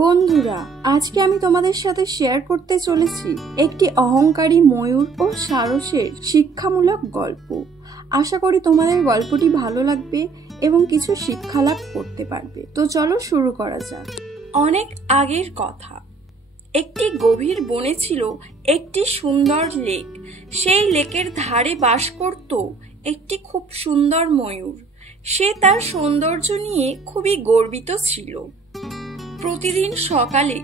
বন্ধুরা, আজকে আমি তোমাদের সাথে শেয়ার করতে চলেছি একটি অহংকারী ময়ূর ও সারসের শিক্ষামূলক গল্প। আশা করি তোমাদের গল্পটি ভালো লাগবে এবং কিছু শিক্ষা লাভ করতে পারবে। তো চলো শুরু করা যাক। অনেক আগের কথা, একটি গভীর বনে ছিল একটি সুন্দর লেক। সেই লেকের ধারে বাস করত একটি খুব সুন্দর ময়ূর। সে তার সৌন্দর্য নিয়ে খুবই গর্বিত ছিল। প্রতিদিন সকালে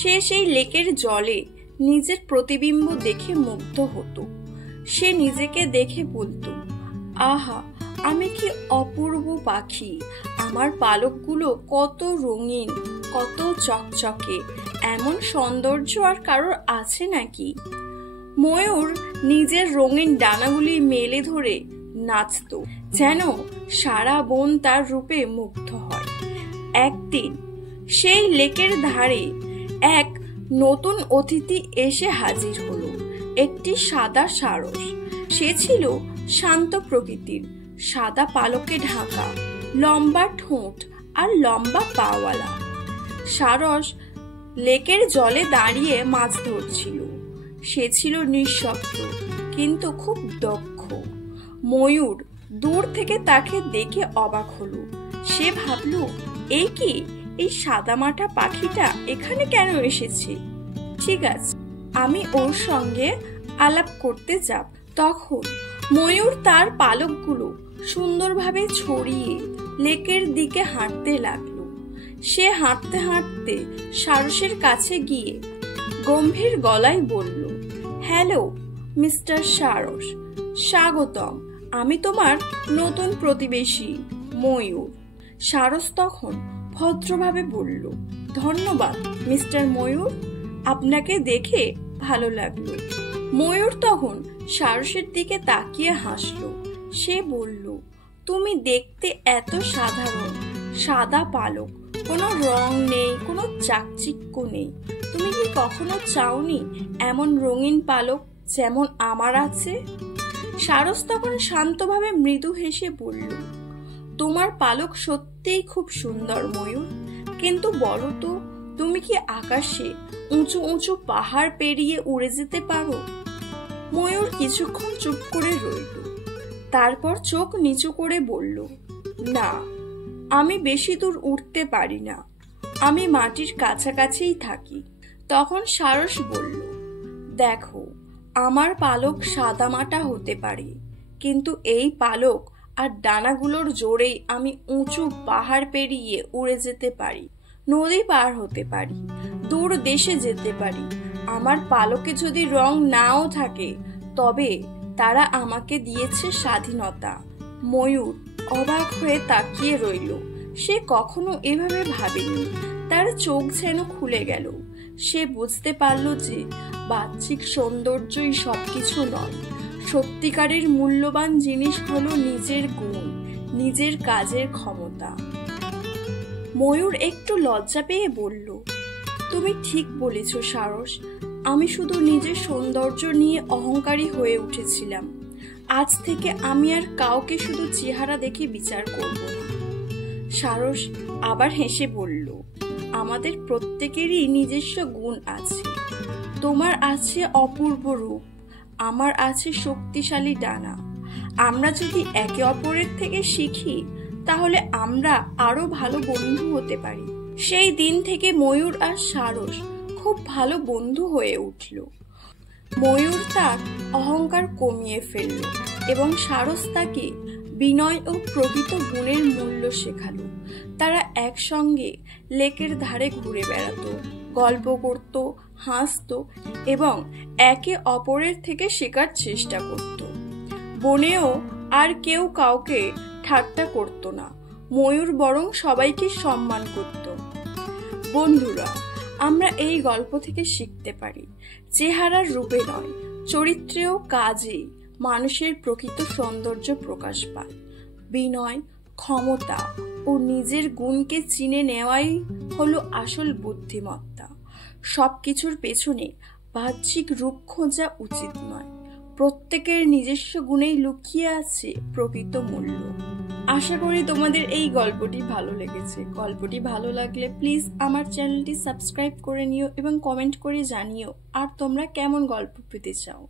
সে সেই লেকের জলে নিজের প্রতিবিম্ব দেখে মুগ্ধ হতো। সে নিজেকে দেখে বলতো, আহা, আমি কি অপূর্ব পাখি! আমার পালকগুলো কত রঙিন, কত চকচকে! এমন সৌন্দর্য আর কারোর আছে নাকি? ময়ূর নিজের রঙিন ডানাগুলি মেলে ধরে নাচত, যেন সারা বন তার রূপে মুগ্ধ হয়। একদিন সেই লেকের ধারে এক নতুন অতিথি এসে হাজির হলো। একটি সাদা সারস। সে ছিল শান্ত প্রকৃতির, সাদা পালকে ঢাকা, লম্বা ঠোঁট আর লম্বা পাওয়ালা। সারস লেকের জলে দাঁড়িয়ে মাছ ধরছিল। সে ছিল নিঃশব্দ কিন্তু খুব দক্ষ। ময়ূর দূর থেকে তাকে দেখে অবাক হলো। সে ভাবল, এই কি, এই সাদামাটা পাখিটা এখানে কেন এসেছে? ঠিক আছে, আমি ওর সঙ্গে আলাপ করতে যাব। তখন ময়ূর তার পালকগুলো সুন্দরভাবে ছড়িয়ে লেকের দিকে হাঁটতে লাগলো। সে হাঁটতে হাঁটতে সারসের কাছে গিয়ে গম্ভীর গলায় বলল, হ্যালো মিস্টার সারস, স্বাগতম। আমি তোমার নতুন প্রতিবেশী ময়ূর। সারস তখন ভদ্রভাবে বলল, ধন্যবাদ মিস্টার ময়ূর, আপনাকে দেখে ভালো লাগলো। ময়ূর তখন সারসের দিকে তাকিয়ে হাসল। সে বলল, তুমি দেখতে এত সাধারণ, সাদা পালক, কোনো রং নেই, কোনো চাকচিক্য নেই। তুমি কি কখনো চাওনি এমন রঙিন পালক যেমন আমার আছে? সারস তখন শান্তভাবে মৃদু হেসে বলল, তোমার পালক সত্যিই খুব সুন্দর ময়ূর, কিন্তু বলো তো, তুমি কি আকাশে উঁচু উঁচু পাহাড় পেরিয়ে উড়ে যেতে পারো? ময়ূর কিছুক্ষণ চুপ করে রইল। তারপর চোখ নিচু করে বলল, না, আমি বেশি দূর উঠতে পারি না, আমি মাটির কাছাকাছিই থাকি। তখন সারস বলল, দেখো, আমার পালক সাদামাটা হতে পারে, কিন্তু এই পালক আর ডানাগুলোর জোরেই আমি উঁচু পাহাড় পেরিয়ে উড়ে যেতে পারি, নদী পার হতে পারি, দূর দেশে যেতে পারি। আমার পালকে যদি রং নাও থাকে, তবে তারা আমাকে দিয়েছে স্বাধীনতা। ময়ূর অবাক হয়ে তাকিয়ে রইল। সে কখনো এভাবে ভাবেনি। তার চোখ যেন খুলে গেল। সে বুঝতে পারল যে বাহ্যিক সৌন্দর্যই সবকিছু নয়। সত্যিকারের মূল্যবান জিনিস হলো নিজের গুণ, নিজের কাজের ক্ষমতা। ময়ূর একটু লজ্জা পেয়ে বলল, তুমি ঠিক বলেছ সারস, আমি শুধু নিজের সৌন্দর্য নিয়ে অহংকারী হয়ে উঠেছিলাম। আজ থেকে আমি আর কাউকে শুধু চেহারা দেখে বিচার করব না। সারস আবার হেসে বলল, আমাদের প্রত্যেকেরই নিজস্ব গুণ আছে। তোমার আছে অপূর্ব রূপ, আমার আছে শক্তিশালী ডানা। আমরা যদি একে অপরের থেকে শিখি, তাহলে আমরা আরো ভালো বন্ধু হতে পারি। সেই দিন থেকে ময়ূর আর সারস খুব ভালো বন্ধু হয়ে উঠল। ময়ূর তার অহংকার কমিয়ে ফেলল এবং সারস তাকে বিনয় ও প্রকৃত গুণের মূল্য শেখালো। তারা একসঙ্গে লেকের ধারে ঘুরে বেড়াতো, গল্প করত, হাসত এবং একে অপরের থেকে শেখার চেষ্টা করত। বনেও আর কেউ কাউকে ঠাট্টা করত না। ময়ূর বরং সবাইকে সম্মান করত। বন্ধুরা, আমরা এই গল্প থেকে শিখতে পারি, চেহারার রূপে নয়, চরিত্রেও কাজে মানুষের প্রকৃত সৌন্দর্য প্রকাশ পায়। বিনয়, ক্ষমতা ও নিজের গুণকে চিনে নেওয়াই হলো আসল বুদ্ধিমত্তা। সবকিছুর পেছনে বাহ্যিক রূপ খোঁজা উচিত নয়। প্রত্যেকের নিজস্ব গুণেই লুকিয়ে আছে প্রকৃত মূল্য। আশা করি তোমাদের এই গল্পটি ভালো লেগেছে। গল্পটি ভালো লাগলে প্লিজ আমার চ্যানেলটি সাবস্ক্রাইব করে নিও এবং কমেন্ট করে জানিও আর তোমরা কেমন গল্প পেতে চাও।